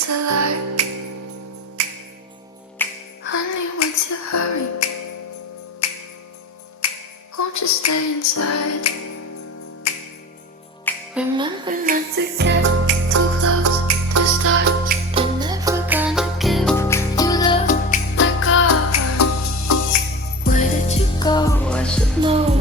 it's a lie. Honey, what's your hurry? Won't you stay inside? Remember not to get too close to stars. They're never gonna give you love like ours. Where did you go? I should know.